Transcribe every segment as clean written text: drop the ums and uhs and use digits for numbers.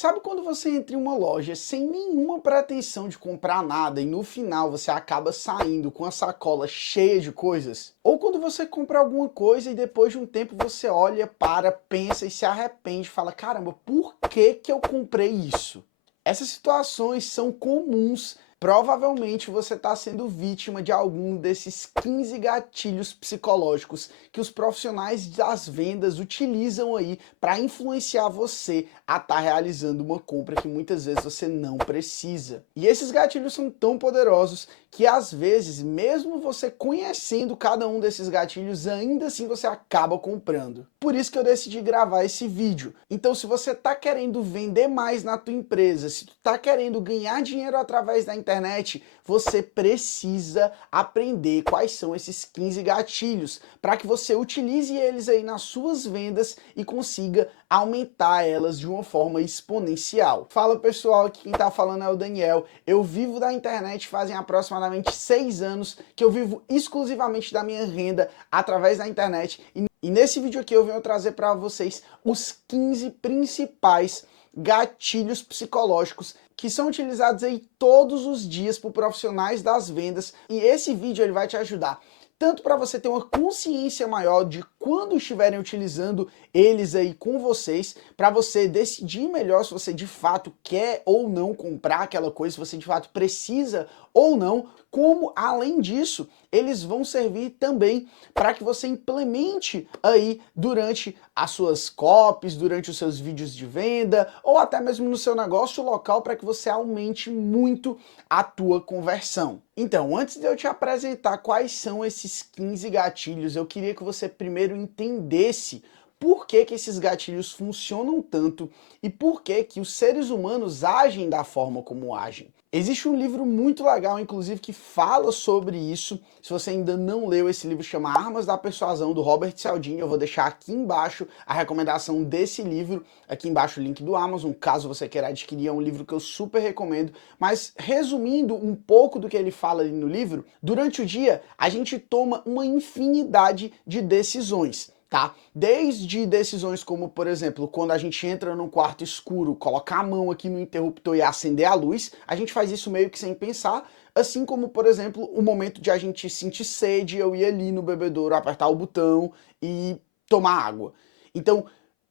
Sabe quando você entra em uma loja sem nenhuma pretensão de comprar nada e no final você acaba saindo com a sacola cheia de coisas? Ou quando você compra alguma coisa e depois de um tempo você olha, para, pensa e se arrepende e fala: caramba, por que que eu comprei isso? Essas situações são comuns. Provavelmente você está sendo vítima de algum desses 15 gatilhos psicológicos que os profissionais das vendas utilizam aí para influenciar você a estar realizando uma compra que muitas vezes você não precisa. E esses gatilhos são tão poderosos que às vezes, mesmo você conhecendo cada um desses gatilhos, ainda assim você acaba comprando. Por isso que eu decidi gravar esse vídeo. Então, se você está querendo vender mais na tua empresa, se tu está querendo ganhar dinheiro através da internet, você precisa aprender quais são esses 15 gatilhos para que você utilize eles aí nas suas vendas e consiga aumentar elas de uma forma exponencial. Fala pessoal, aqui quem tá falando é o Daniel. Eu vivo da internet fazem aproximadamente 6 anos que eu vivo exclusivamente da minha renda através da internet e nesse vídeo aqui eu venho trazer para vocês os 15 principais gatilhos psicológicos que são utilizados aí todos os dias por profissionais das vendas, e esse vídeo ele vai te ajudar tanto para você ter uma consciência maior de quando estiverem utilizando eles aí com vocês, para você decidir melhor se você de fato quer ou não comprar aquela coisa, se você de fato precisa ou não, como além disso, eles vão servir também para que você implemente aí durante as suas copies, durante os seus vídeos de venda, ou até mesmo no seu negócio local, para que você aumente muito a tua conversão. Então, antes de eu te apresentar quais são esses 15 gatilhos, eu queria que você primeiro entendesse por que que esses gatilhos funcionam tanto e por que que os seres humanos agem da forma como agem. Existe um livro muito legal, inclusive, que fala sobre isso. Se você ainda não leu, esse livro chama Armas da Persuasão, do Robert Cialdini. Eu vou deixar aqui embaixo a recomendação desse livro, aqui embaixo o link do Amazon, caso você queira adquirir. É um livro que eu super recomendo. Mas, resumindo um pouco do que ele fala ali no livro, durante o dia, a gente toma uma infinidade de decisões. Tá? Desde decisões como, por exemplo, quando a gente entra num quarto escuro, colocar a mão aqui no interruptor e acender a luz, a gente faz isso meio que sem pensar, assim como, por exemplo, o momento de a gente sentir sede, eu ir ali no bebedouro, apertar o botão e tomar água. Então,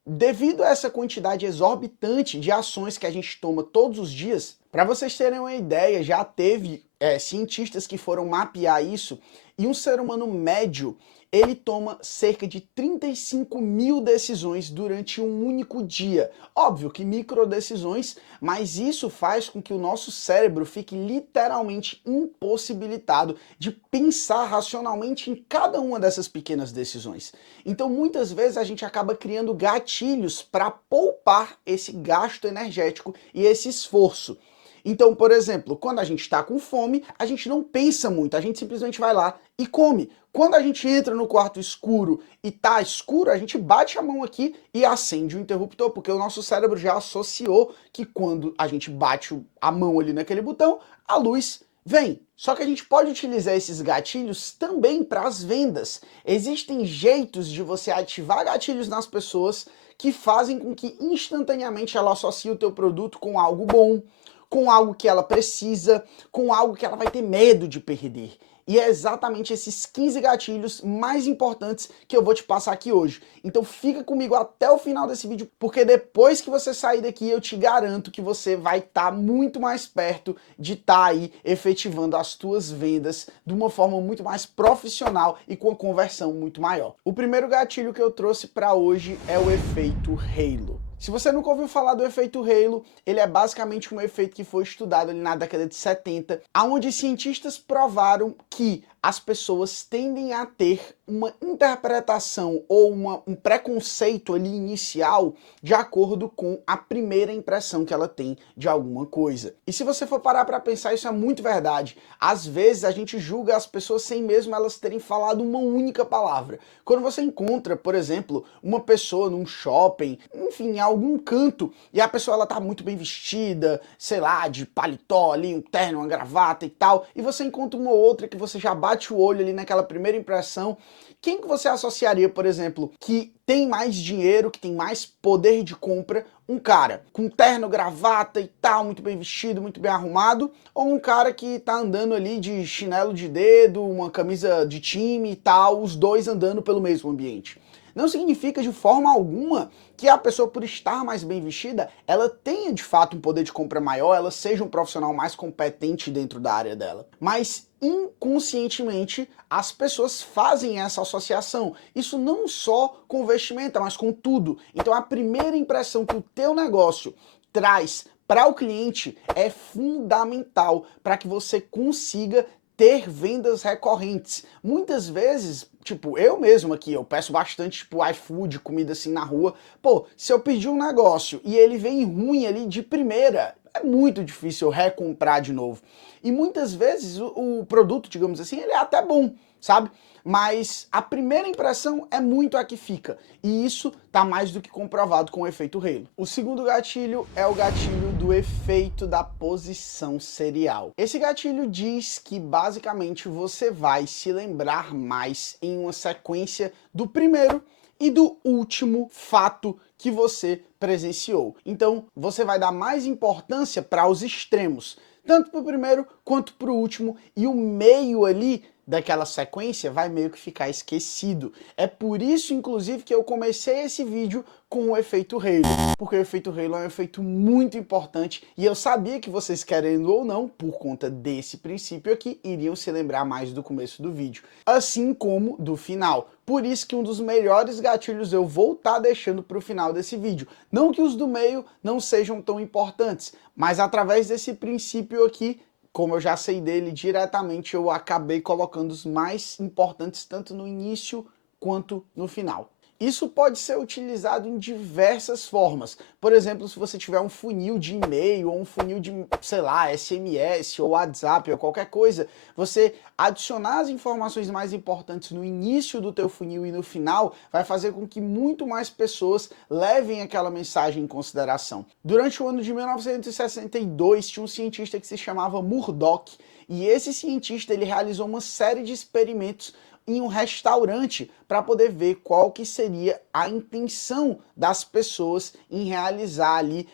devido a essa quantidade exorbitante de ações que a gente toma todos os dias, para vocês terem uma ideia, já teve cientistas que foram mapear isso, e um ser humano médio ele toma cerca de 35 mil decisões durante um único dia. Óbvio que micro decisões, mas isso faz com que o nosso cérebro fique literalmente impossibilitado de pensar racionalmente em cada uma dessas pequenas decisões. Então muitas vezes a gente acaba criando gatilhos para poupar esse gasto energético e esse esforço. Então, por exemplo, quando a gente está com fome, a gente não pensa muito, a gente simplesmente vai lá e come. Quando a gente entra no quarto escuro e tá escuro, a gente bate a mão aqui e acende o interruptor, porque o nosso cérebro já associou que quando a gente bate a mão ali naquele botão, a luz vem. Só que a gente pode utilizar esses gatilhos também para as vendas. Existem jeitos de você ativar gatilhos nas pessoas que fazem com que instantaneamente ela associe o teu produto com algo bom, com algo que ela precisa, com algo que ela vai ter medo de perder. E é exatamente esses 15 gatilhos mais importantes que eu vou te passar aqui hoje. Então fica comigo até o final desse vídeo, porque depois que você sair daqui, eu te garanto que você vai estar muito mais perto de estar aí efetivando as tuas vendas de uma forma muito mais profissional e com a conversão muito maior. O primeiro gatilho que eu trouxe para hoje é o efeito Halo. Se você nunca ouviu falar do efeito Halo, ele é basicamente um efeito que foi estudado ali na década de 70, onde cientistas provaram que as pessoas tendem a ter uma interpretação ou um preconceito ali inicial de acordo com a primeira impressão que ela tem de alguma coisa. E se você for parar para pensar, isso é muito verdade. Às vezes a gente julga as pessoas sem mesmo elas terem falado uma única palavra. Quando você encontra, por exemplo, uma pessoa num shopping, enfim, em algum canto, e a pessoa ela tá muito bem vestida, sei lá, de paletó ali, um terno, uma gravata e tal, e você encontra uma outra que você já bate o olho ali naquela primeira impressão, Quem que você associaria, por exemplo, que tem mais dinheiro, que tem mais poder de compra? Um cara com terno, gravata e tal, muito bem vestido, muito bem arrumado, ou um cara que tá andando ali de chinelo de dedo, uma camisa de time e tal, os dois andando pelo mesmo ambiente? Não significa de forma alguma que a pessoa, por estar mais bem vestida, ela tenha de fato um poder de compra maior, ela seja um profissional mais competente dentro da área dela. Mas inconscientemente as pessoas fazem essa associação. Isso não só com vestimenta, mas com tudo. Então a primeira impressão que o teu negócio traz para o cliente é fundamental para que você consiga ter vendas recorrentes. Muitas vezes, tipo, eu mesmo aqui, eu peço bastante, tipo, iFood, comida assim na rua. Pô, se eu pedir um negócio e ele vem ruim ali de primeira, é muito difícil eu recomprar de novo. E muitas vezes o produto, digamos assim, ele é até bom, sabe? Mas a primeira impressão é muito a que fica. E isso tá mais do que comprovado com o efeito Halo. O segundo gatilho é o gatilho do efeito da posição serial. Esse gatilho diz que basicamente você vai se lembrar mais em uma sequência do primeiro e do último fato que você presenciou. Então você vai dar mais importância para os extremos, tanto para o primeiro quanto para o último, e o meio ali daquela sequência vai meio que ficar esquecido. É por isso, inclusive, que eu comecei esse vídeo com o efeito Halo, porque o efeito Halo é um efeito muito importante e eu sabia que vocês, querendo ou não, por conta desse princípio aqui, iriam se lembrar mais do começo do vídeo, assim como do final. Por isso que um dos melhores gatilhos eu vou estar deixando para o final desse vídeo. Não que os do meio não sejam tão importantes, mas através desse princípio aqui, como eu já sei dele diretamente, eu acabei colocando os mais importantes tanto no início quanto no final. Isso pode ser utilizado em diversas formas. Por exemplo, se você tiver um funil de e-mail ou um funil de, sei lá, SMS ou WhatsApp ou qualquer coisa, você adicionar as informações mais importantes no início do teu funil e no final vai fazer com que muito mais pessoas levem aquela mensagem em consideração. Durante o ano de 1962, tinha um cientista que se chamava Murdoch, e esse cientista ele realizou uma série de experimentos em um restaurante para poder ver qual que seria a intenção das pessoas em realizar ali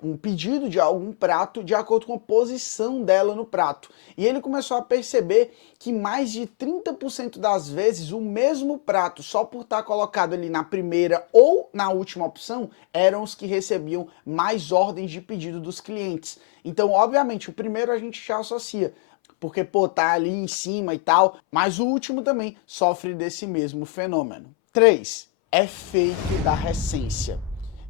um pedido de algum prato de acordo com a posição dela no prato. E ele começou a perceber que mais de 30% das vezes o mesmo prato, só por estar colocado ali na primeira ou na última opção, eram os que recebiam mais ordens de pedido dos clientes. Então, obviamente, o primeiro a gente já associa, porque, pô, tá ali em cima e tal, mas o último também sofre desse mesmo fenômeno. 3. Efeito da recência.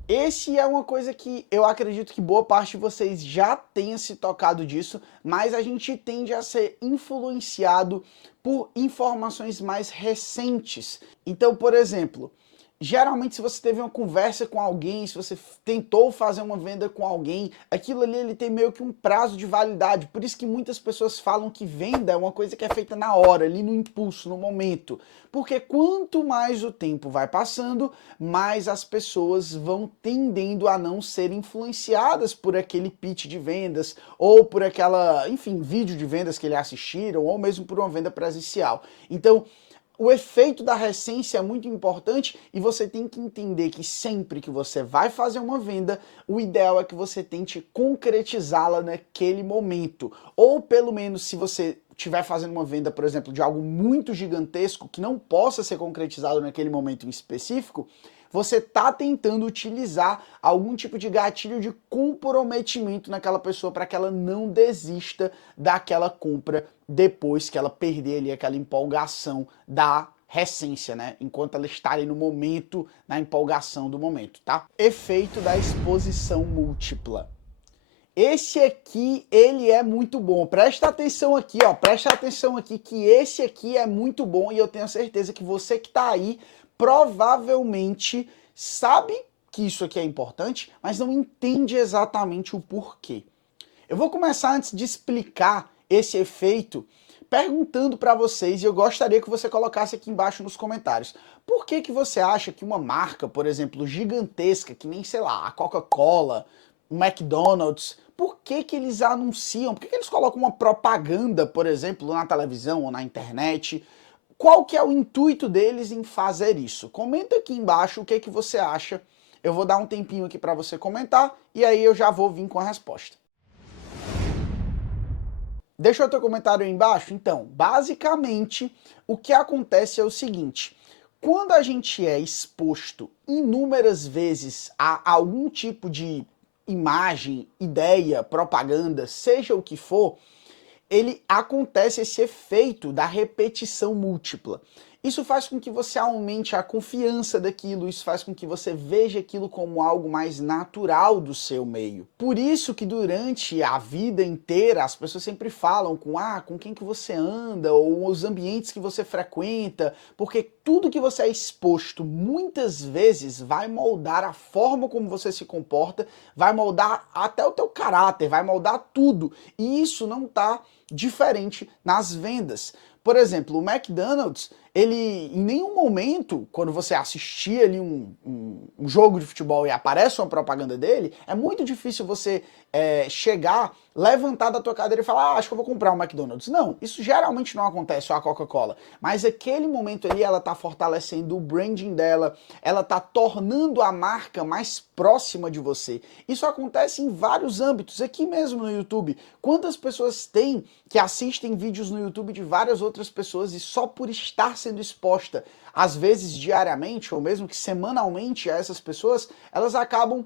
Esse é uma coisa que eu acredito que boa parte de vocês já tenha se tocado disso, mas a gente tende a ser influenciado por informações mais recentes. Então, por exemplo, geralmente se você teve uma conversa com alguém, se você tentou fazer uma venda com alguém, aquilo ali ele tem meio que um prazo de validade. Por isso que muitas pessoas falam que venda é uma coisa que é feita na hora, ali no impulso, no momento. Porque quanto mais o tempo vai passando, mais as pessoas vão tendendo a não ser influenciadas por aquele pitch de vendas, ou por aquela, enfim, vídeo de vendas que eles assistiram, ou mesmo por uma venda presencial. Então, o efeito da recência é muito importante e você tem que entender que sempre que você vai fazer uma venda, o ideal é que você tente concretizá-la naquele momento. Ou pelo menos se você estiver fazendo uma venda, por exemplo, de algo muito gigantesco que não possa ser concretizado naquele momento em específico, você está tentando utilizar algum tipo de gatilho de comprometimento naquela pessoa para que ela não desista daquela compra depois que ela perder ali aquela empolgação da recência, né? Enquanto ela está ali no momento, na empolgação do momento, tá? Efeito da exposição múltipla. Esse aqui, ele é muito bom. Presta atenção aqui, ó. Presta atenção aqui que esse aqui é muito bom e eu tenho certeza que você que tá aí provavelmente sabe que isso aqui é importante, mas não entende exatamente o porquê. Eu vou começar antes de explicar esse efeito perguntando para vocês, e eu gostaria que você colocasse aqui embaixo nos comentários. Por que que você acha que uma marca, por exemplo, gigantesca, que nem, sei lá, a Coca-Cola, o McDonald's, por que que eles anunciam, por que que eles colocam uma propaganda, por exemplo, na televisão ou na internet, qual que é o intuito deles em fazer isso? Comenta aqui embaixo o que que você acha. Eu vou dar um tempinho aqui para você comentar e aí eu já vou vir com a resposta. Deixa o teu comentário aí embaixo. Então, basicamente, o que acontece é o seguinte: quando a gente é exposto inúmeras vezes a algum tipo de imagem, ideia, propaganda, seja o que for, ele acontece esse efeito da repetição múltipla. Isso faz com que você aumente a confiança daquilo, isso faz com que você veja aquilo como algo mais natural do seu meio. Por isso que durante a vida inteira as pessoas sempre falam com quem que você anda, ou os ambientes que você frequenta, porque tudo que você é exposto muitas vezes vai moldar a forma como você se comporta, vai moldar até o teu caráter, vai moldar tudo. E isso não está diferente nas vendas. Por exemplo, o McDonald's, ele em nenhum momento, quando você assistir ali um jogo de futebol e aparece uma propaganda dele, é muito difícil você chegar, levantar da tua cadeira e falar, acho que eu vou comprar um McDonald's. Não, isso geralmente não acontece, só a Coca-Cola. Mas aquele momento ali, ela tá fortalecendo o branding dela, ela tá tornando a marca mais próxima de você. Isso acontece em vários âmbitos, aqui mesmo no YouTube. Quantas pessoas tem que assistem vídeos no YouTube de várias outras pessoas e só por estar sendo exposta, às vezes diariamente ou mesmo que semanalmente a essas pessoas, elas acabam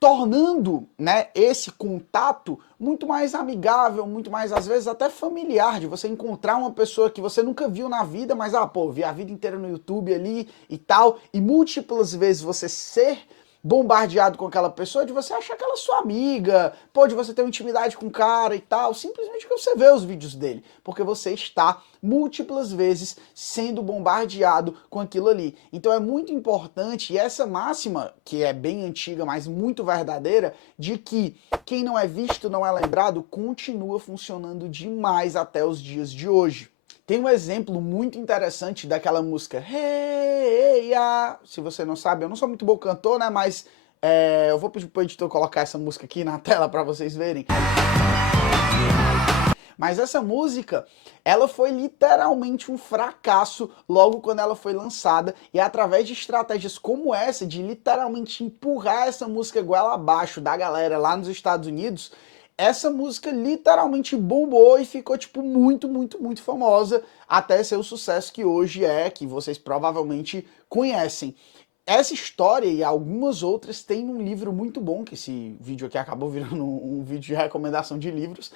tornando, né, esse contato muito mais amigável, muito mais, às vezes, até familiar, de você encontrar uma pessoa que você nunca viu na vida, mas, vi a vida inteira no YouTube ali e tal, e múltiplas vezes você ser bombardeado com aquela pessoa, de você achar aquela sua amiga, de você ter uma intimidade com o cara e tal, simplesmente que você vê os vídeos dele, porque você está múltiplas vezes sendo bombardeado com aquilo ali. Então é muito importante, e essa máxima, que é bem antiga, mas muito verdadeira, de que quem não é visto não é lembrado, continua funcionando demais até os dias de hoje. Tem um exemplo muito interessante daquela música Hey, ya. Se você não sabe, eu não sou muito bom cantor, né? Mas eu vou pedir pro editor colocar essa música aqui na tela para vocês verem. Mas essa música, ela foi literalmente um fracasso logo quando ela foi lançada, e através de estratégias como essa, de literalmente empurrar essa música goela abaixo da galera lá nos Estados Unidos, essa música literalmente bombou e ficou, tipo, muito, muito, muito famosa, até ser o sucesso que hoje é, que vocês provavelmente conhecem. Essa história e algumas outras tem um livro muito bom, que esse vídeo aqui acabou virando um vídeo de recomendação de livros,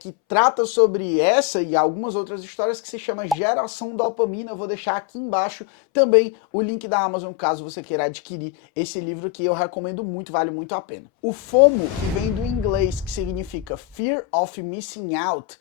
que trata sobre essa e algumas outras histórias, que se chama Geração Dopamina. Eu vou deixar aqui embaixo também o link da Amazon, caso você queira adquirir esse livro, que eu recomendo muito, vale muito a pena. O FOMO, que vem do inglês, que significa Fear of Missing Out,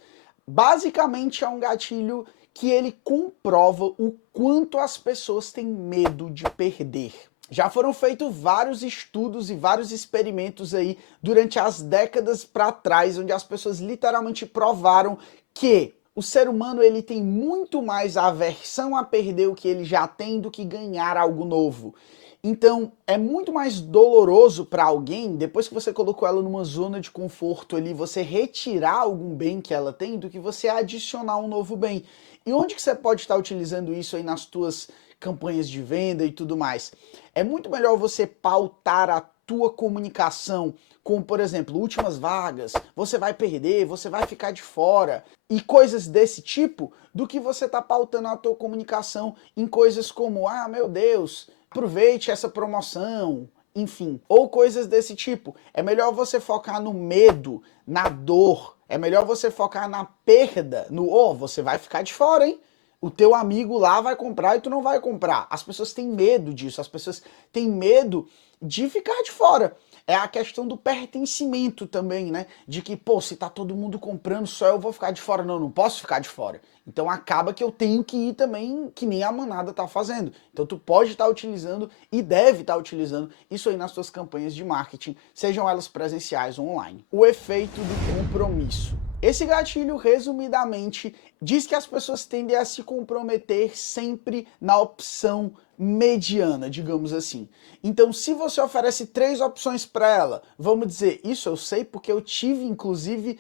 basicamente é um gatilho que ele comprova o quanto as pessoas têm medo de perder. Já foram feitos vários estudos e vários experimentos aí durante as décadas para trás, onde as pessoas literalmente provaram que o ser humano ele tem muito mais aversão a perder o que ele já tem do que ganhar algo novo. Então, é muito mais doloroso para alguém, depois que você colocou ela numa zona de conforto ali, você retirar algum bem que ela tem, do que você adicionar um novo bem. E onde que você pode estar utilizando isso aí nas tuas campanhas de venda e tudo mais? É muito melhor você pautar a tua comunicação com, por exemplo, últimas vagas, você vai perder, você vai ficar de fora, e coisas desse tipo, do que você tá pautando a tua comunicação em coisas como, meu Deus, aproveite essa promoção, enfim, ou coisas desse tipo. É melhor você focar no medo, na dor, é melhor você focar na perda, no, você vai ficar de fora, hein? O teu amigo lá vai comprar e tu não vai comprar. As pessoas têm medo disso, as pessoas têm medo de ficar de fora. É a questão do pertencimento também, né? De que, se tá todo mundo comprando, só eu vou ficar de fora. Não, não posso ficar de fora. Então acaba que eu tenho que ir também, que nem a manada tá fazendo. Então tu pode estar utilizando e deve estar utilizando isso aí nas tuas campanhas de marketing, sejam elas presenciais ou online. O efeito do compromisso. Esse gatilho, resumidamente, diz que as pessoas tendem a se comprometer sempre na opção mediana, digamos assim. Então, se você oferece 3 opções para ela, vamos dizer, isso eu sei porque eu tive, inclusive,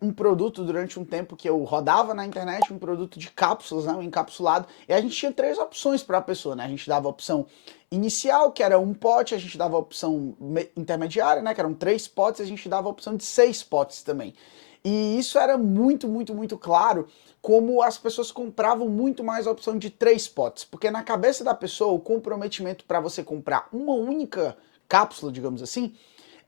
um produto durante um tempo que eu rodava na internet, um produto de cápsulas, né, um encapsulado, e a gente tinha 3 opções para a pessoa, né? A gente dava a opção inicial, que era um pote, a gente dava a opção intermediária, né, que eram 3 potes, a gente dava a opção de 6 potes também. E isso era muito claro, como as pessoas compravam muito mais a opção de 3 potes, porque na cabeça da pessoa o comprometimento para você comprar uma única cápsula, digamos assim,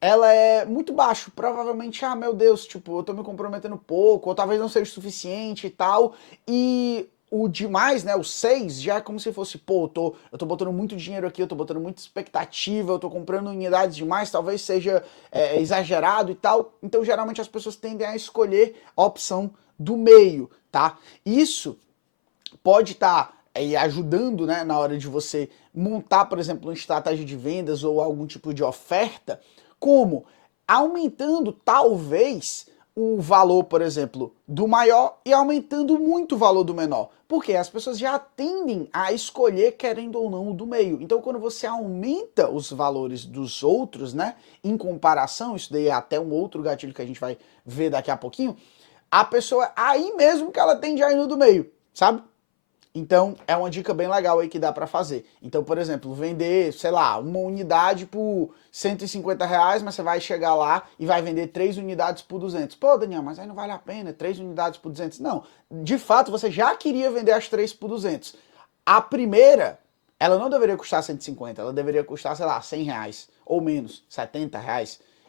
ela é muito baixo. Provavelmente, ah, meu Deus, tipo, eu tô me comprometendo pouco, ou talvez não seja o suficiente e tal. E o demais, né, o 6, já é como se fosse, pô, eu tô botando muito dinheiro aqui, eu tô botando muita expectativa, eu tô comprando unidades demais, talvez seja exagerado e tal. Então, geralmente as pessoas tendem a escolher a opção do meio, tá? Isso pode estar ajudando, né, na hora de você montar, por exemplo, uma estratégia de vendas ou algum tipo de oferta, como aumentando talvez o valor, por exemplo, do maior e aumentando muito o valor do menor. Porque as pessoas já tendem a escolher, querendo ou não, o do meio. Então, quando você aumenta os valores dos outros, né, em comparação, isso daí é até um outro gatilho que a gente vai ver daqui a pouquinho, a pessoa, aí mesmo que ela tende a ir no do meio, sabe? Então, é uma dica bem legal aí que dá para fazer. Então, por exemplo, vender, sei lá, uma unidade por R$ 150, mas você vai chegar lá e vai vender 3 unidades por 200. Pô, Daniel, mas aí não vale a pena, 3 unidades por 200. Não, de fato, você já queria vender as 3 por 200. A primeira, ela não deveria custar 150, ela deveria custar, sei lá, R$ 100 ou menos, R$ 70.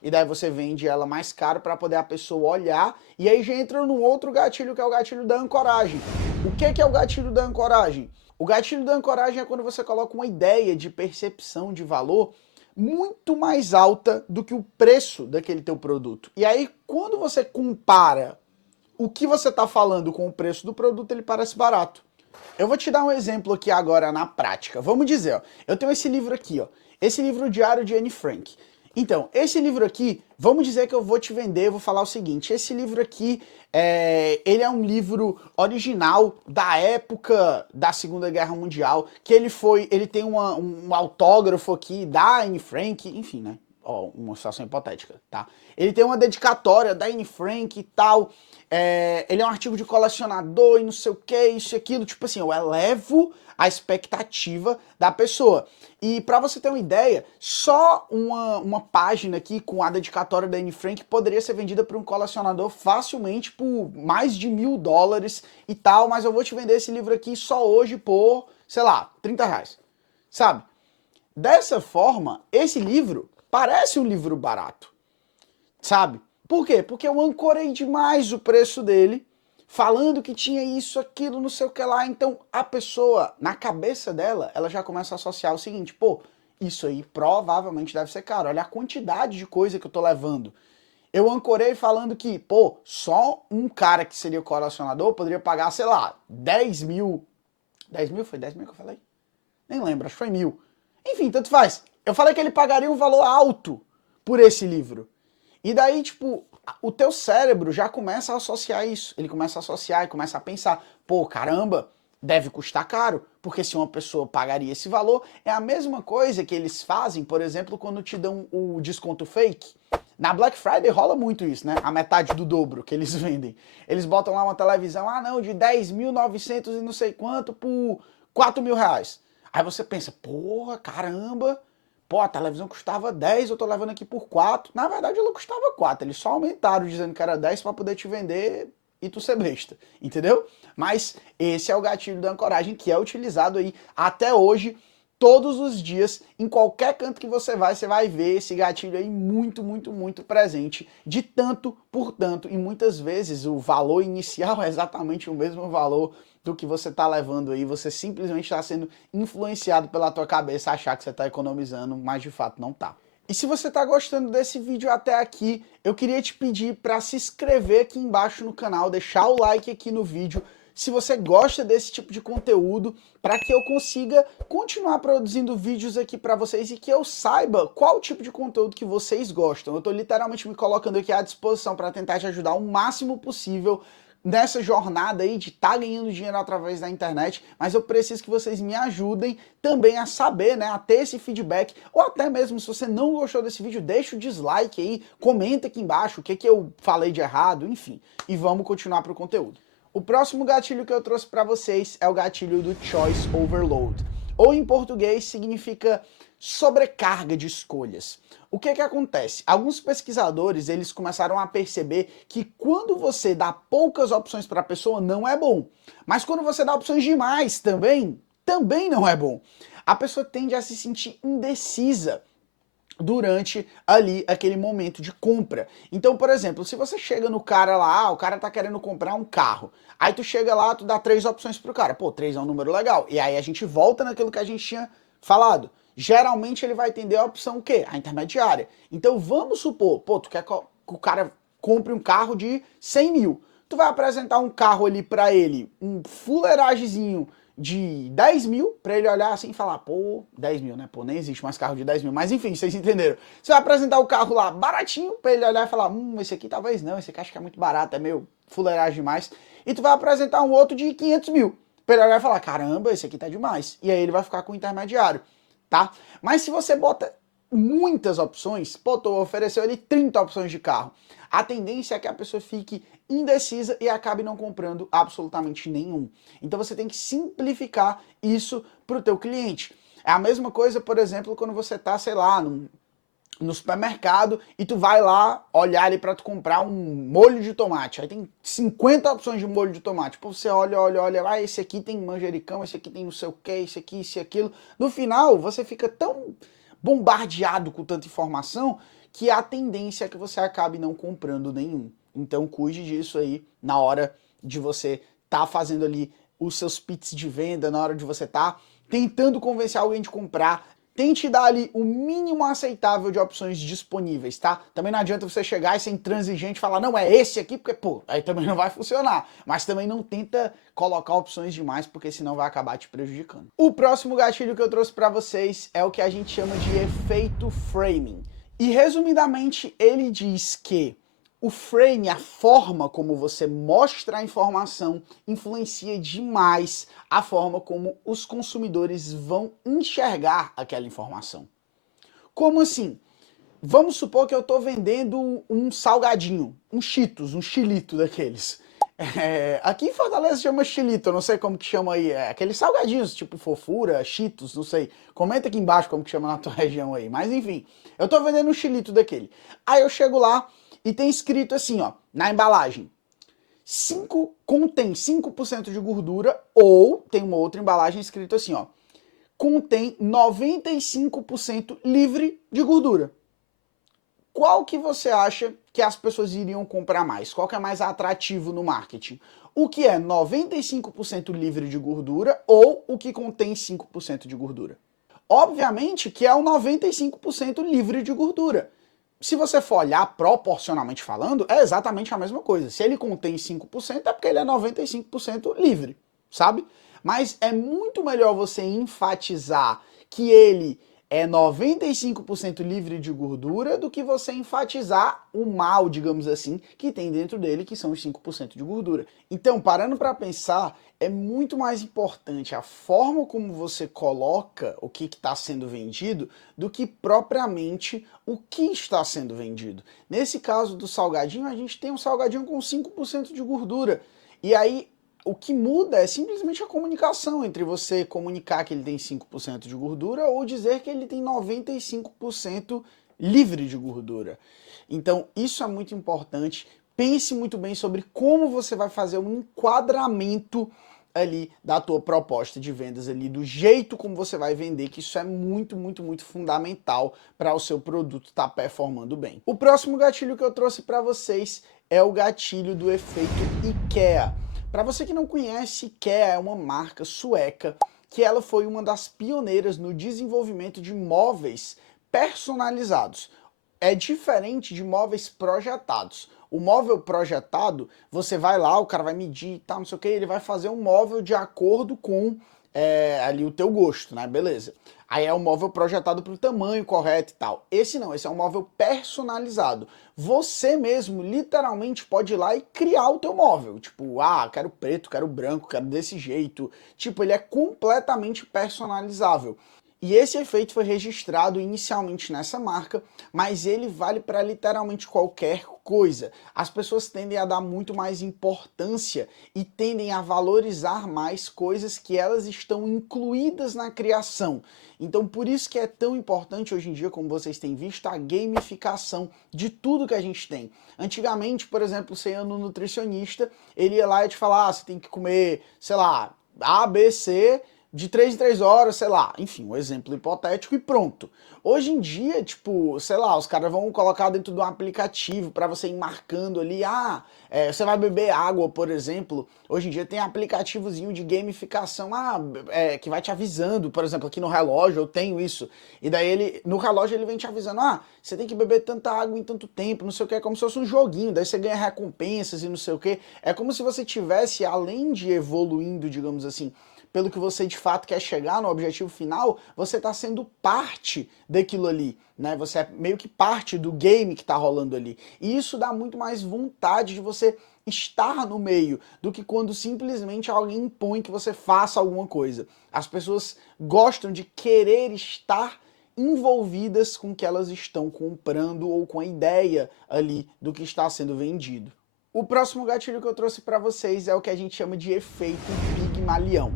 E daí você vende ela mais caro para poder a pessoa olhar, e aí já entra num outro gatilho, que é o gatilho da ancoragem. O que é o gatilho da ancoragem? O gatilho da ancoragem é quando você coloca uma ideia de percepção de valor muito mais alta do que o preço daquele teu produto. E aí, quando você compara o que você está falando com o preço do produto, ele parece barato. Eu vou te dar um exemplo aqui agora na prática. Vamos dizer, ó, eu tenho esse livro aqui, ó, esse livro Diário de Anne Frank. Então, esse livro aqui, vamos dizer que eu vou te vender, eu vou falar o seguinte, esse livro aqui, ele é um livro original da época da Segunda Guerra Mundial, que ele tem um autógrafo aqui da Anne Frank, enfim, né? Ó, uma situação hipotética, tá? Ele tem uma dedicatória da Anne Frank e tal, ele é um artigo de colecionador e não sei o que, isso e aquilo, tipo assim, eu elevo a expectativa da pessoa. E para você ter uma ideia, só uma página aqui com a dedicatória da Anne Frank poderia ser vendida para um colecionador facilmente por mais de $1.000 e tal, mas eu vou te vender esse livro aqui só hoje por, sei lá, R$ 30, sabe? Dessa forma, esse livro parece um livro barato, sabe? Por quê? Porque eu ancorei demais o preço dele, falando que tinha isso, aquilo, não sei o que lá. Então a pessoa, na cabeça dela, ela já começa a associar o seguinte, pô, isso aí provavelmente deve ser caro. Olha a quantidade de coisa que eu tô levando. Eu ancorei falando que, pô, só um cara que seria colecionador poderia pagar, sei lá, 10 mil. 10 mil? Foi 10 mil que eu falei? Nem lembro, acho que foi 1.000. Enfim, tanto faz. Eu falei que ele pagaria um valor alto por esse livro. E daí, tipo, o teu cérebro já começa a associar isso. Ele começa a associar e começa a pensar, pô, caramba, deve custar caro, porque se uma pessoa pagaria esse valor, é a mesma coisa que eles fazem, por exemplo, quando te dão o desconto fake. Na Black Friday rola muito isso, né? A metade do dobro que eles vendem. Eles botam lá uma televisão, ah não, de 10.900 e não sei quanto por R$ 4.000. Aí você pensa, porra, caramba, pô, a televisão custava 10, eu tô levando aqui por 4. Na verdade, ela custava 4. Eles só aumentaram dizendo que era 10 para poder te vender e tu ser besta, entendeu? Mas esse é o gatilho da ancoragem que é utilizado aí até hoje, todos os dias, em qualquer canto que você vai ver esse gatilho aí muito presente, de tanto por tanto, e muitas vezes o valor inicial é exatamente o mesmo valor do que você está levando aí, você simplesmente está sendo influenciado pela tua cabeça a achar que você está economizando, mas de fato não tá. E se você está gostando desse vídeo até aqui, eu queria te pedir para se inscrever aqui embaixo no canal, deixar o like aqui no vídeo, se você gosta desse tipo de conteúdo, para que eu consiga continuar produzindo vídeos aqui para vocês e que eu saiba qual tipo de conteúdo que vocês gostam. Eu estou literalmente me colocando aqui à disposição para tentar te ajudar o máximo possível nessa jornada aí de estar ganhando dinheiro através da internet, mas eu preciso que vocês me ajudem também a saber, né, a ter esse feedback, ou até mesmo se você não gostou desse vídeo, deixa o dislike aí, comenta aqui embaixo o que eu falei de errado, enfim, e vamos continuar pro conteúdo. O próximo gatilho que eu trouxe para vocês é o gatilho do Choice Overload, ou em português significa sobrecarga de escolhas. O que que acontece? Alguns pesquisadores, eles começaram a perceber que quando você dá poucas opções para a pessoa, não é bom. Mas quando você dá opções demais também não é bom. A pessoa tende a se sentir indecisa durante ali aquele momento de compra. Então, por exemplo, se você chega no cara lá, o cara tá querendo comprar um carro, aí tu chega lá, tu dá 3 opções pro cara, pô, 3 é um número legal, e aí a gente volta naquilo que a gente tinha falado. Geralmente ele vai entender a opção o quê? A intermediária. Então vamos supor, pô, tu quer que o cara compre um carro de 100 mil, tu vai apresentar um carro ali pra ele, um fuleiragezinho de 10 mil, pra ele olhar assim e falar, pô, 10 mil, né? Pô, nem existe mais carro de 10 mil. Mas enfim, vocês entenderam. Você vai apresentar o carro lá baratinho, pra ele olhar e falar, esse aqui talvez não, esse aqui acho que é muito barato, é meio fuleiragem demais. E tu vai apresentar um outro de 500 mil, pra ele olhar e falar, caramba, esse aqui tá demais. E aí ele vai ficar com o intermediário, tá? Mas se você bota muitas opções, pô, tu ofereceu ali 30 opções de carro, a tendência é que a pessoa fique indecisa e acabe não comprando absolutamente nenhum. Então você tem que simplificar isso para o teu cliente. É a mesma coisa, por exemplo, quando você tá, sei lá, no supermercado e tu vai lá olhar ali para tu comprar um molho de tomate. Aí tem 50 opções de molho de tomate. Pô, você olha lá, esse aqui tem manjericão, esse aqui tem não sei o que, esse aqui, esse aquilo. No final, você fica tão bombardeado com tanta informação que a tendência é que você acabe não comprando nenhum. Então cuide disso aí na hora de você tá fazendo ali os seus pitches de venda, na hora de você tá tentando convencer alguém de comprar. Tente dar ali o mínimo aceitável de opções disponíveis, tá? Também não adianta você chegar e ser intransigente e falar, não, é esse aqui, porque, pô, aí também não vai funcionar. Mas também não tenta colocar opções demais, porque senão vai acabar te prejudicando. O próximo gatilho que eu trouxe para vocês é o que a gente chama de efeito framing. E resumidamente, ele diz que o frame, a forma como você mostra a informação, influencia demais a forma como os consumidores vão enxergar aquela informação. Como assim? Vamos supor que eu estou vendendo um salgadinho, um Cheetos, um chilito daqueles. Aqui em Fortaleza chama chilito, eu não sei como que chama aí, aqueles salgadinhos tipo fofura, Cheetos, não sei. Comenta aqui embaixo como que chama na tua região aí, mas enfim, eu estou vendendo um chilito daquele. Aí eu chego lá e tem escrito assim, ó, na embalagem, contém 5% de gordura, ou tem uma outra embalagem escrito assim, ó, contém 95% livre de gordura. Qual que você acha que as pessoas iriam comprar mais? Qual que é mais atrativo no marketing? O que é 95% livre de gordura ou o que contém 5% de gordura? Obviamente que é o 95% livre de gordura. Se você for olhar proporcionalmente falando, é exatamente a mesma coisa. Se ele contém 5%, é porque ele é 95% livre, sabe? Mas é muito melhor você enfatizar que ele é 95% livre de gordura do que você enfatizar o mal, digamos assim, que tem dentro dele, que são os 5% de gordura. Então, parando para pensar, é muito mais importante a forma como você coloca o que está sendo vendido do que propriamente o que está sendo vendido. Nesse caso do salgadinho, a gente tem um salgadinho com 5% de gordura. E aí, o que muda é simplesmente a comunicação entre você comunicar que ele tem 5% de gordura ou dizer que ele tem 95% livre de gordura. Então, isso é muito importante. Pense muito bem sobre como você vai fazer um enquadramento ali da tua proposta de vendas ali, do jeito como você vai vender, que isso é muito, muito, muito fundamental para o seu produto estar performando bem. O próximo gatilho que eu trouxe para vocês é o gatilho do efeito IKEA. Para você que não conhece, IKEA é uma marca sueca que ela foi uma das pioneiras no desenvolvimento de móveis personalizados. é diferente de móveis projetados. O móvel projetado, você vai lá, o cara vai medir e tal, não sei o que, ele vai fazer um móvel de acordo com ali o teu gosto, né? Beleza. Aí é um móvel projetado para o tamanho correto e tal. Esse não, esse é um móvel personalizado. Você mesmo, literalmente, pode ir lá e criar o teu móvel. Tipo, quero preto, quero branco, quero desse jeito. Tipo, ele é completamente personalizável. E esse efeito foi registrado inicialmente nessa marca, mas ele vale para literalmente qualquer coisa. As pessoas tendem a dar muito mais importância e tendem a valorizar mais coisas que elas estão incluídas na criação. Então, por isso que é tão importante hoje em dia, como vocês têm visto, a gamificação de tudo que a gente tem. Antigamente, por exemplo, você ia no nutricionista, ele ia lá e te falar, você tem que comer, sei lá, A, B, C, de 3 em 3 horas, sei lá, enfim, um exemplo hipotético e pronto. Hoje em dia, tipo, sei lá, os caras vão colocar dentro de um aplicativo para você ir marcando ali, você vai beber água, por exemplo. Hoje em dia tem aplicativozinho de gamificação, que vai te avisando, por exemplo, aqui no relógio eu tenho isso. E daí no relógio ele vem te avisando, você tem que beber tanta água em tanto tempo, não sei o que, é como se fosse um joguinho, daí você ganha recompensas e não sei o que. É como se você tivesse, além de evoluindo, digamos assim, pelo que você de fato quer chegar no objetivo final, você está sendo parte daquilo ali, né? Você é meio que parte do game que está rolando ali. E isso dá muito mais vontade de você estar no meio do que quando simplesmente alguém impõe que você faça alguma coisa. As pessoas gostam de querer estar envolvidas com o que elas estão comprando ou com a ideia ali do que está sendo vendido. O próximo gatilho que eu trouxe para vocês é o que a gente chama de efeito Pigmalião.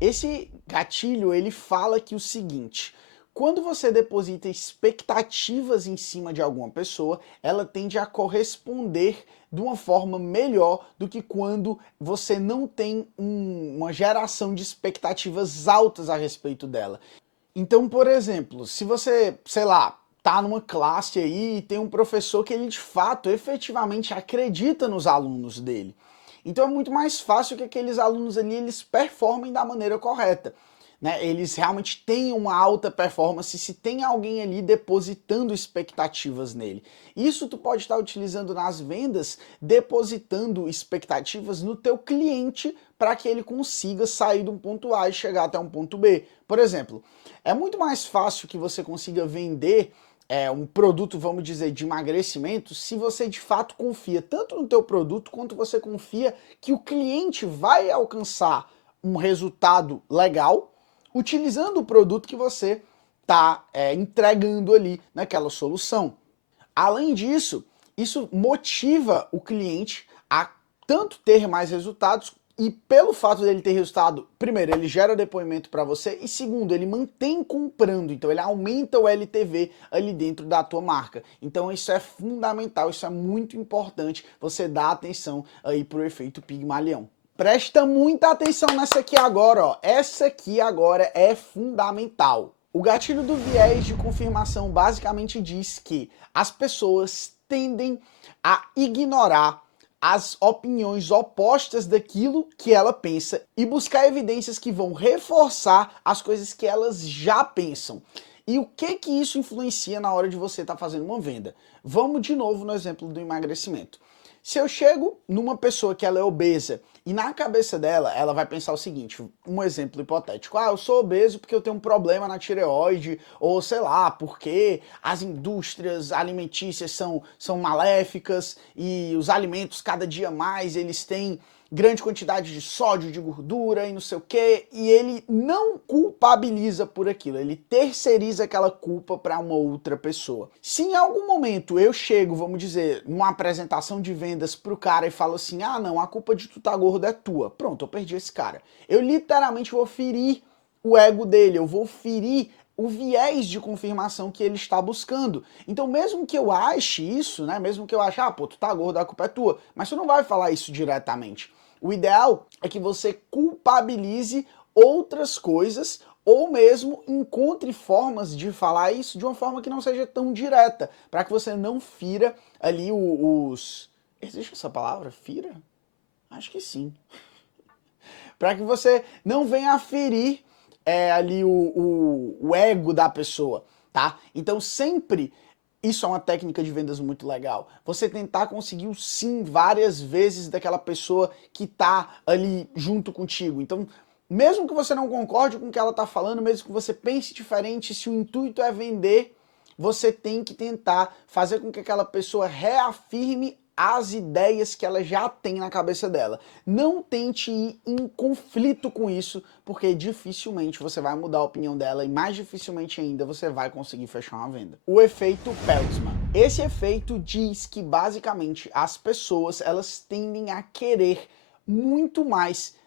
Esse gatilho, ele fala que o seguinte: quando você deposita expectativas em cima de alguma pessoa, ela tende a corresponder de uma forma melhor do que quando você não tem uma geração de expectativas altas a respeito dela. Então, por exemplo, se você, sei lá, tá numa classe aí e tem um professor que ele de fato, efetivamente acredita nos alunos dele. Então é muito mais fácil que aqueles alunos ali eles performem da maneira correta. Né? Eles realmente têm uma alta performance se tem alguém ali depositando expectativas nele. Isso tu pode estar utilizando nas vendas, depositando expectativas no teu cliente para que ele consiga sair de um ponto A e chegar até um ponto B. Por exemplo, é muito mais fácil que você consiga vender um produto, vamos dizer, de emagrecimento, se você de fato confia tanto no teu produto quanto você confia que o cliente vai alcançar um resultado legal utilizando o produto que você está entregando ali naquela solução. Além disso, isso motiva o cliente a tanto ter mais resultados e pelo fato dele ter resultado, primeiro, ele gera depoimento para você e segundo, ele mantém comprando, então ele aumenta o LTV ali dentro da tua marca. Então isso é fundamental, isso é muito importante, você dar atenção aí pro efeito Pigmalião. Presta muita atenção nessa aqui agora, ó. Essa aqui agora é fundamental. O gatilho do viés de confirmação basicamente diz que as pessoas tendem a ignorar as opiniões opostas daquilo que ela pensa e buscar evidências que vão reforçar as coisas que elas já pensam. E o que isso influencia na hora de você estar fazendo uma venda? Vamos de novo no exemplo do emagrecimento. Se eu chego numa pessoa que ela é obesa e na cabeça dela ela vai pensar o seguinte, um exemplo hipotético, eu sou obeso porque eu tenho um problema na tireoide, ou sei lá, porque as indústrias alimentícias são maléficas e os alimentos cada dia mais eles têm grande quantidade de sódio, de gordura e não sei o que, e ele não culpabiliza por aquilo, ele terceiriza aquela culpa para uma outra pessoa. Se em algum momento eu chego, vamos dizer, numa apresentação de vendas pro cara e falo assim, não, a culpa de tu tá gordo é tua, pronto, eu perdi esse cara. Eu literalmente vou ferir o ego dele, eu vou ferir o viés de confirmação que ele está buscando. Então, mesmo que eu ache isso, né, mesmo que eu ache, tu tá gordo, a culpa é tua, mas tu não vai falar isso diretamente. O ideal é que você culpabilize outras coisas ou mesmo encontre formas de falar isso de uma forma que não seja tão direta, para que você não fira ali os... Existe essa palavra? Fira? Acho que sim. Para que você não venha a ferir ali o ego da pessoa, tá? Então sempre Isso é uma técnica de vendas muito legal. Você tentar conseguir o sim várias vezes daquela pessoa que tá ali junto contigo. Então, mesmo que você não concorde com o que ela tá falando, mesmo que você pense diferente, se o intuito é vender, você tem que tentar fazer com que aquela pessoa reafirme as ideias que ela já tem na cabeça dela. Não tente ir em conflito com isso, porque dificilmente você vai mudar a opinião dela e mais dificilmente ainda você vai conseguir fechar uma venda. O efeito Peltzman. Esse efeito diz que basicamente as pessoas elas tendem a querer muito mais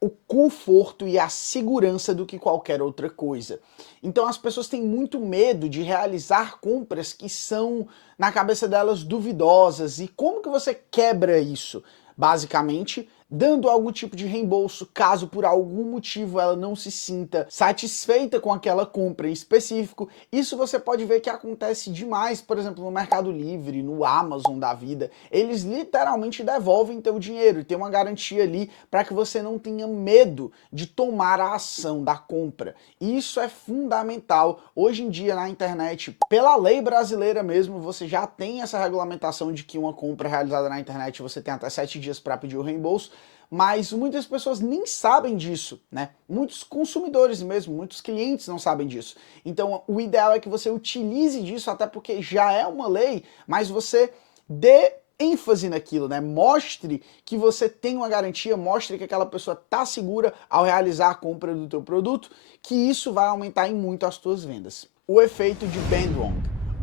o conforto e a segurança do que qualquer outra coisa. Então as pessoas têm muito medo de realizar compras que são, na cabeça delas, duvidosas. E como que você quebra isso? Basicamente, dando algum tipo de reembolso, caso por algum motivo ela não se sinta satisfeita com aquela compra em específico. Isso você pode ver que acontece demais, por exemplo, no Mercado Livre, no Amazon da vida. Eles literalmente devolvem teu dinheiro e tem uma garantia ali para que você não tenha medo de tomar a ação da compra. Isso é fundamental. Hoje em dia na internet, pela lei brasileira mesmo, você já tem essa regulamentação de que uma compra realizada na internet você tem até 7 dias para pedir o reembolso. Mas muitas pessoas nem sabem disso, né? Muitos consumidores mesmo, muitos clientes não sabem disso. Então o ideal é que você utilize disso, até porque já é uma lei, mas você dê ênfase naquilo, né? Mostre que você tem uma garantia, mostre que aquela pessoa está segura ao realizar a compra do teu produto, que isso vai aumentar em muito as tuas vendas. O efeito de Bandwagon,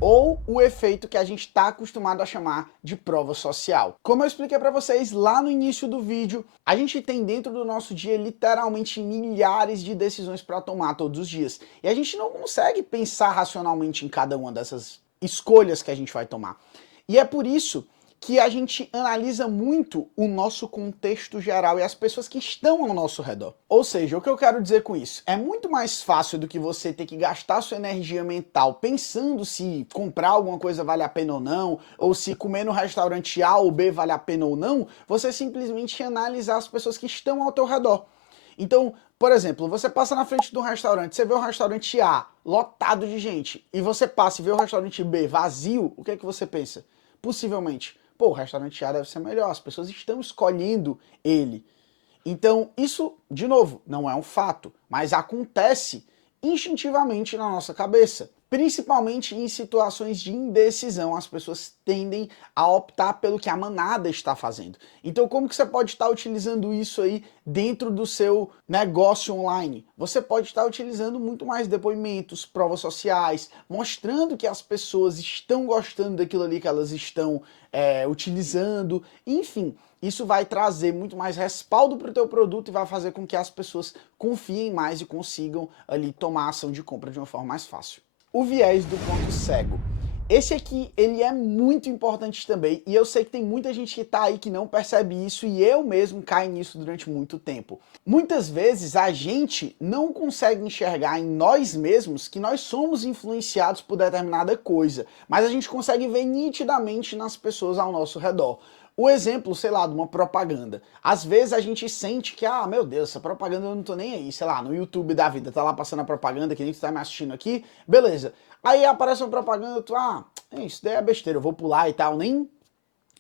ou o efeito que a gente está acostumado a chamar de prova social. Como eu expliquei para vocês lá no início do vídeo, a gente tem dentro do nosso dia literalmente milhares de decisões para tomar todos os dias. E a gente não consegue pensar racionalmente em cada uma dessas escolhas que a gente vai tomar. E é por isso que a gente analisa muito o nosso contexto geral e as pessoas que estão ao nosso redor. Ou seja, o que eu quero dizer com isso? É muito mais fácil do que você ter que gastar sua energia mental pensando se comprar alguma coisa vale a pena ou não, ou se comer no restaurante A ou B vale a pena ou não, você simplesmente analisar as pessoas que estão ao teu redor. Então, por exemplo, você passa na frente de um restaurante, você vê o restaurante A lotado de gente, e você passa e vê o restaurante B vazio, o que é que você pensa? Possivelmente, pô, o restaurante A deve ser melhor, as pessoas estão escolhendo ele. Então, isso, de novo, não é um fato, mas acontece instintivamente na nossa cabeça. Principalmente em situações de indecisão, as pessoas tendem a optar pelo que a manada está fazendo. Então, como que você pode estar utilizando isso aí dentro do seu negócio online? Você pode estar utilizando muito mais depoimentos, provas sociais, mostrando que as pessoas estão gostando daquilo ali que elas estão utilizando, enfim. Isso vai trazer muito mais respaldo para o teu produto e vai fazer com que as pessoas confiem mais e consigam ali tomar a ação de compra de uma forma mais fácil. O viés do ponto cego. Esse aqui, ele é muito importante também, e eu sei que tem muita gente que tá aí que não percebe isso, e eu mesmo caio nisso durante muito tempo. Muitas vezes a gente não consegue enxergar em nós mesmos que nós somos influenciados por determinada coisa, mas a gente consegue ver nitidamente nas pessoas ao nosso redor. O exemplo, sei lá, de uma propaganda. Às vezes a gente sente que, ah, meu Deus, essa propaganda eu não tô nem aí, sei lá, no YouTube da vida, tá lá passando a propaganda, que nem tu tá me assistindo aqui, beleza. Aí aparece uma propaganda, tu, isso daí é besteira, eu vou pular e tal, nem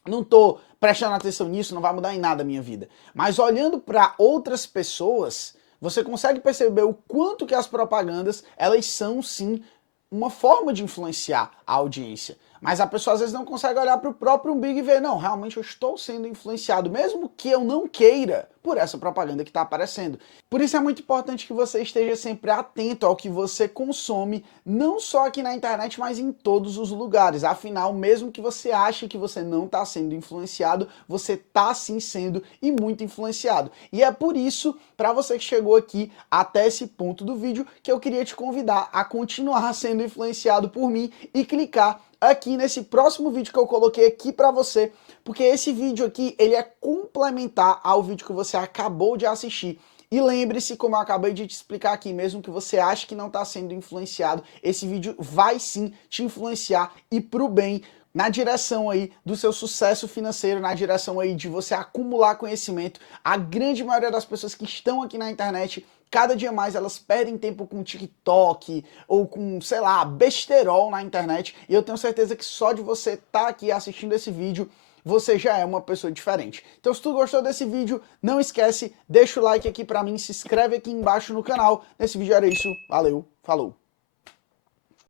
não tô prestando atenção nisso, não vai mudar em nada a minha vida. Mas olhando para outras pessoas, você consegue perceber o quanto que as propagandas, elas são sim uma forma de influenciar a audiência. Mas a pessoa às vezes não consegue olhar para o próprio umbigo e ver, não, realmente eu estou sendo influenciado, mesmo que eu não queira, por essa propaganda que está aparecendo. Por isso é muito importante que você esteja sempre atento ao que você consome, não só aqui na internet, mas em todos os lugares. Afinal, mesmo que você ache que você não está sendo influenciado, você está sim sendo e muito influenciado. E é por isso, para você que chegou aqui até esse ponto do vídeo, que eu queria te convidar a continuar sendo influenciado por mim e clicar aqui nesse próximo vídeo que eu coloquei aqui para você, porque esse vídeo aqui, ele é complementar ao vídeo que você acabou de assistir. E lembre-se, como eu acabei de te explicar aqui, mesmo que você ache que não está sendo influenciado, esse vídeo vai sim te influenciar e pro bem, na direção aí do seu sucesso financeiro, na direção aí de você acumular conhecimento. A grande maioria das pessoas que estão aqui na internet, cada dia mais elas perdem tempo com TikTok ou com, sei lá, besterol na internet. E eu tenho certeza que só de você estar aqui assistindo esse vídeo, você já é uma pessoa diferente. Então se tu gostou desse vídeo, não esquece, deixa o like aqui pra mim, se inscreve aqui embaixo no canal. Nesse vídeo era isso, valeu, falou!